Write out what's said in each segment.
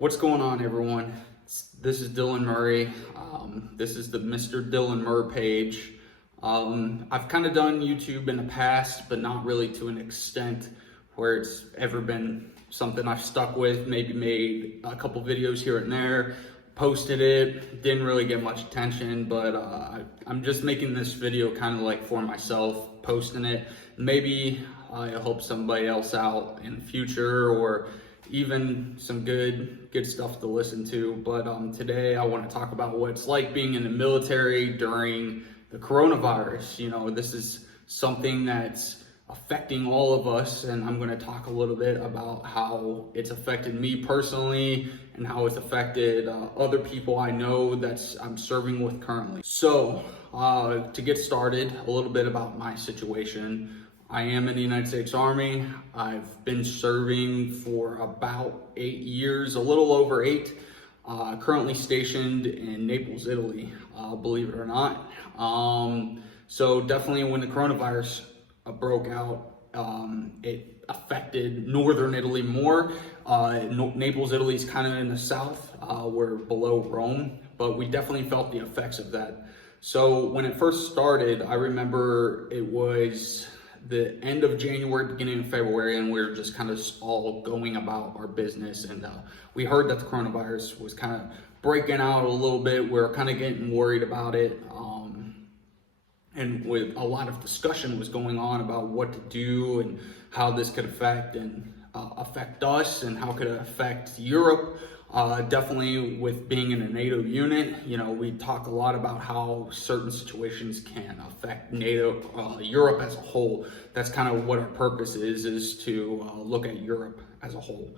What's going on, everyone? This is Dylan Murray. This is the Mr. Dylan Murray page. I've kind of done YouTube in the past, but not really to an extent where it's ever been something I've stuck with. Maybe made a couple videos here and there, posted it, didn't really get much attention, but I'm just making this video kind of like for myself, posting it. Maybe I help somebody else out in the future, or even some good stuff to listen to. But today I want to talk about what it's like being in the military during the coronavirus. You know, this is something that's affecting all of us, and I'm going to talk a little bit about how it's affected me personally and how it's affected other people I know that I'm serving with currently. So to get started, a little bit about my situation. I am in the United States Army. I've been serving for about 8 years, a little over 8. Currently stationed in Naples, Italy, believe it or not. So definitely when the coronavirus broke out, it affected northern Italy more. Naples, Italy is kind of in the south. We're below Rome, but we definitely felt the effects of that. So when it first started, I remember it was the end of January, beginning of February, and we were just kind of all going about our business. And we heard that the coronavirus was kind of breaking out a little bit. We were kind of getting worried about it. And with a lot of discussion was going on about what to do and how this could affect us and how could it affect Europe. Definitely with being in a NATO unit, you know, we talk a lot about how certain situations can affect NATO, Europe as a whole. That's kind of what our purpose is to look at Europe as a whole.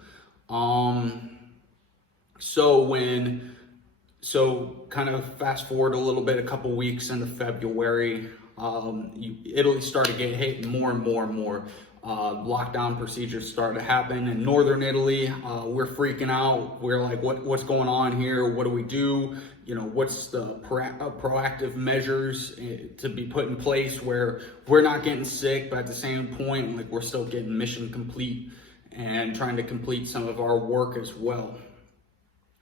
So kind of fast forward a little bit, a couple weeks into February, Italy started getting hit more and more and more. Lockdown procedures started to happen in northern Italy. We're freaking out. We're like, what's going on here? What do we do? You know, what's the proactive measures to be put in place where we're not getting sick, but at the same point, like, we're still getting mission complete and trying to complete some of our work as well.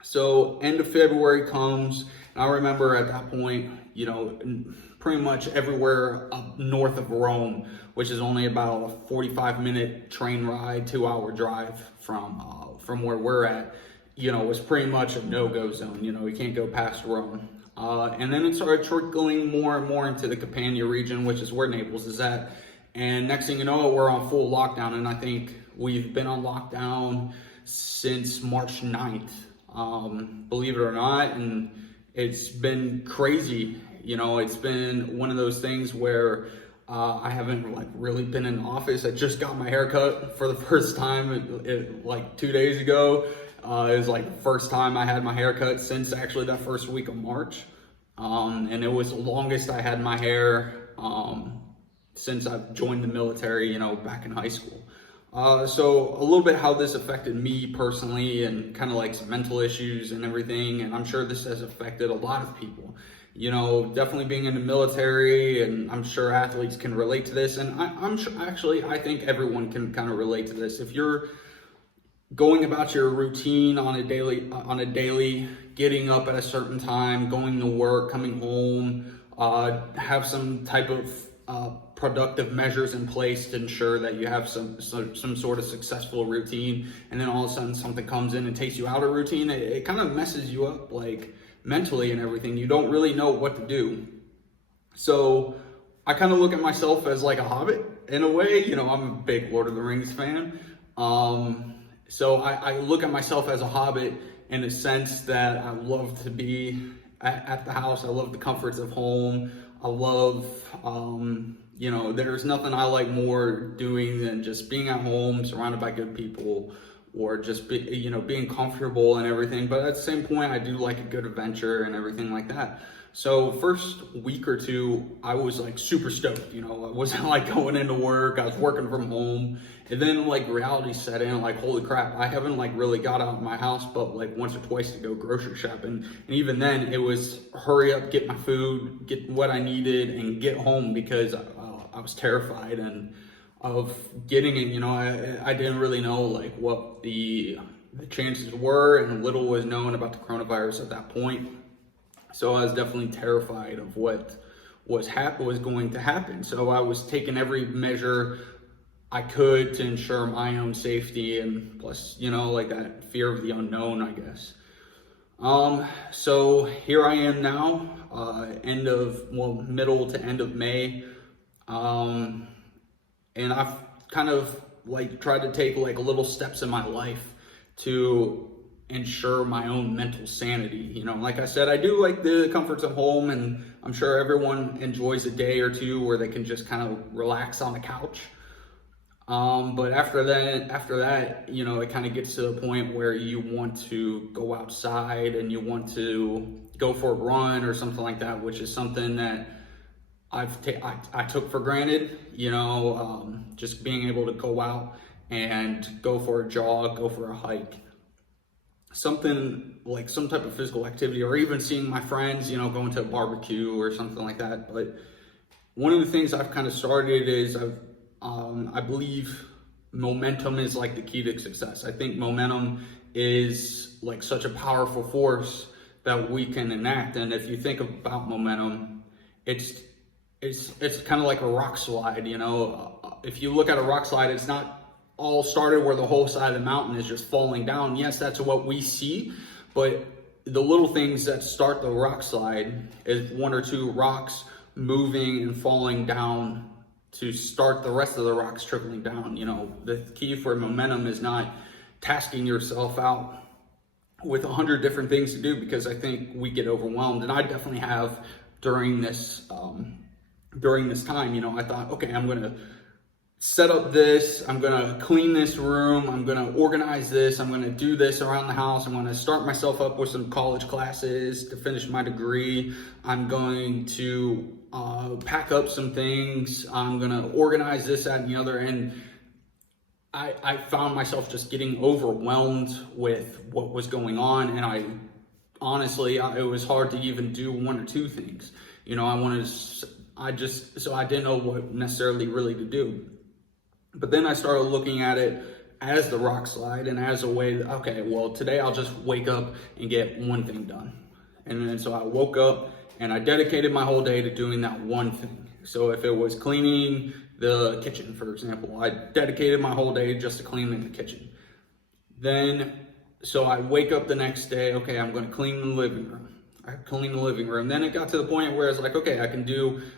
So end of February comes, and I remember at that point, you know, pretty much everywhere up north of Rome, which is only about a 45-minute train ride, 2-hour drive from where we're at, you know, was pretty much a no-go zone. You know, we can't go past Rome. And then it started trickling more and more into the Campania region, which is where Naples is at. And next thing you know, we're on full lockdown, and I think we've been on lockdown since March 9th. Believe it or not, and it's been crazy. You know, it's been one of those things where I haven't like really been in the office. I just got my hair cut for the first time like 2 days ago. It was like the first time I had my hair cut since actually that first week of March. And it was the longest I had my hair since I've joined the military, you know, back in high school. So a little bit how this affected me personally, and kind of like some mental issues and everything. And I'm sure this has affected a lot of people, you know, definitely being in the military, and I'm sure athletes can relate to this. And I'm sure, actually, I think everyone can kind of relate to this. If you're going about your routine on a daily, getting up at a certain time, going to work, coming home, have some type of productive measures in place to ensure that you have some sort of successful routine, and then all of a sudden something comes in and takes you out of routine, it kind of messes you up, like mentally and everything. You don't really know what to do. So I kind of look at myself as like a hobbit in a way. You know, I'm a big Lord of the Rings fan. So I look at myself as a hobbit in a sense that I love to be at the house. I love the comforts of home. I love, you know, there's nothing I like more doing than just being at home, surrounded by good people, or just being comfortable and everything. But at the same point, I do like a good adventure and everything like that. So first week or two, I was like super stoked. You know, I wasn't like going into work. I was working from home. And then like reality set in, like, holy crap, I haven't like really got out of my house but like once or twice to go grocery shopping. And even then it was hurry up, get my food, get what I needed, and get home, because I was terrified of getting it. You know, I didn't really know like what the the chances were, and little was known about the coronavirus at that point. So I was definitely terrified of what was going to happen. So I was taking every measure I could to ensure my own safety, and plus, like that fear of the unknown, I guess. So here I am now, middle to end of May. And I've kind of tried to take little steps in my life to ensure my own mental sanity. Like I said, I do like the comforts of home, and I'm sure everyone enjoys a day or two where they can just kind of relax on the couch. But after that, it kind of gets to the point where you want to go outside and you want to go for a run or something like that, which is something that I took for granted, just being able to go out and go for a jog, go for a hike, something like some type of physical activity, or even seeing my friends, going to a barbecue or something like that. But one of the things I've kind of started is I believe momentum is the key to success. I think momentum is such a powerful force that we can enact. And if you think about momentum, it's kind of like a rock slide. If you look at a rock slide, it's not all started where the whole side of the mountain is just falling down. Yes, that's what we see, but the little things that start the rock slide is one or two rocks moving and falling down to start the rest of the rocks trickling down. The key for momentum is not tasking yourself out with 100 different things to do, because I think we get overwhelmed, and I definitely have during this time. I thought, okay, I'm gonna set up this, I'm gonna clean this room, I'm gonna organize this, I'm gonna do this around the house, I'm gonna start myself up with some college classes to finish my degree, I'm going to pack up some things, I'm gonna organize this, that, and the other. And I found myself just getting overwhelmed with what was going on, and I honestly, it was hard to even do one or two things. I didn't know what necessarily really to do. But then I started looking at it as the rock slide and as a way that, okay, well, today I'll just wake up and get one thing done. And then so I woke up and I dedicated my whole day to doing that one thing. So if it was cleaning the kitchen, for example, I dedicated my whole day just to cleaning the kitchen. Then, so I wake up the next day, okay, I'm going to clean the living room. I clean the living room. Then it got to the point where it's okay, I can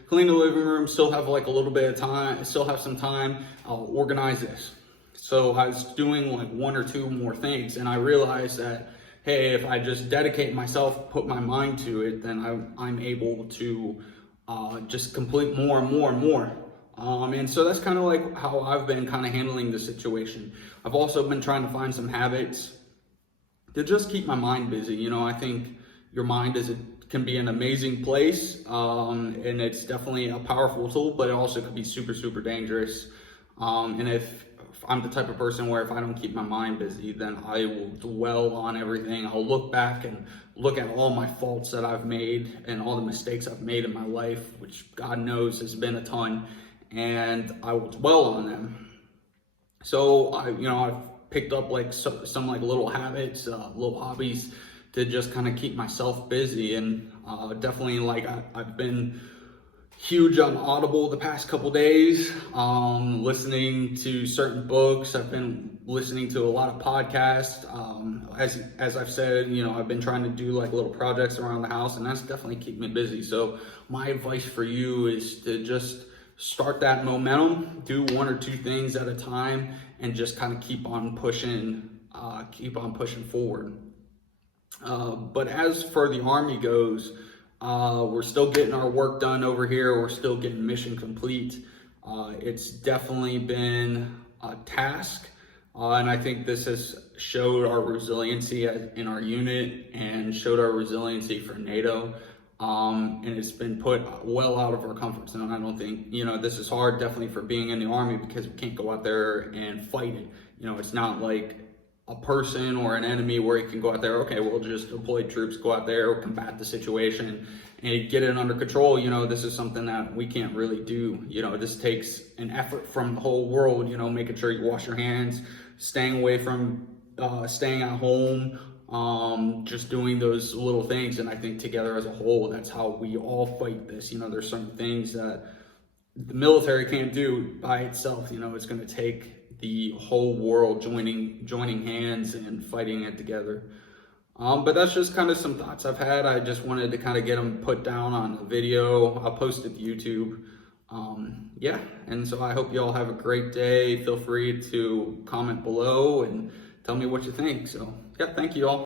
clean the living room, still have a little bit of time, still have some time, I'll organize this. So I was doing one or two more things, and I realized that, hey, if I just dedicate myself, put my mind to it, then I'm able to just complete more and more and more. And so that's kind of how I've been kind of handling the situation. I've also been trying to find some habits to just keep my mind busy. I think your mind can be an amazing place, and it's definitely a powerful tool, but it also could be super, super dangerous. And if I'm the type of person where if I don't keep my mind busy, then I will dwell on everything. I'll look back and look at all my faults that I've made and all the mistakes I've made in my life, which God knows has been a ton, and I will dwell on them. So I've picked up some little habits, little hobbies to just kind of keep myself busy. And definitely I've been huge on Audible the past couple days, listening to certain books. I've been listening to a lot of podcasts. As I've said, I've been trying to do little projects around the house, and that's definitely kept me busy. So my advice for you is to just start that momentum, do one or two things at a time, and just kind of keep on pushing forward. But as for the Army goes, we're still getting our work done over here. We're still getting mission complete. It's definitely been a task, and I think this has showed our resiliency in our unit and showed our resiliency for NATO. And it's been put well out of our comfort zone. I don't think, this is hard definitely for being in the Army, because we can't go out there and fight it. It's not like a person or an enemy where you can go out there, okay, we'll just deploy troops, go out there, combat the situation and get it under control. This is something that we can't really do. This takes an effort from the whole world, making sure you wash your hands, staying away from staying at home, just doing those little things. And I think together as a whole, that's how we all fight this. You know, there's some things that the military can't do by itself. You know, it's going to take the whole world joining hands and fighting it together. But that's just kind of some thoughts I've had. I just wanted to kind of get them put down on a video. I'll post it to YouTube. Yeah, and so I hope you all have a great day. Feel free to comment below and tell me what you think. So yeah, thank you all.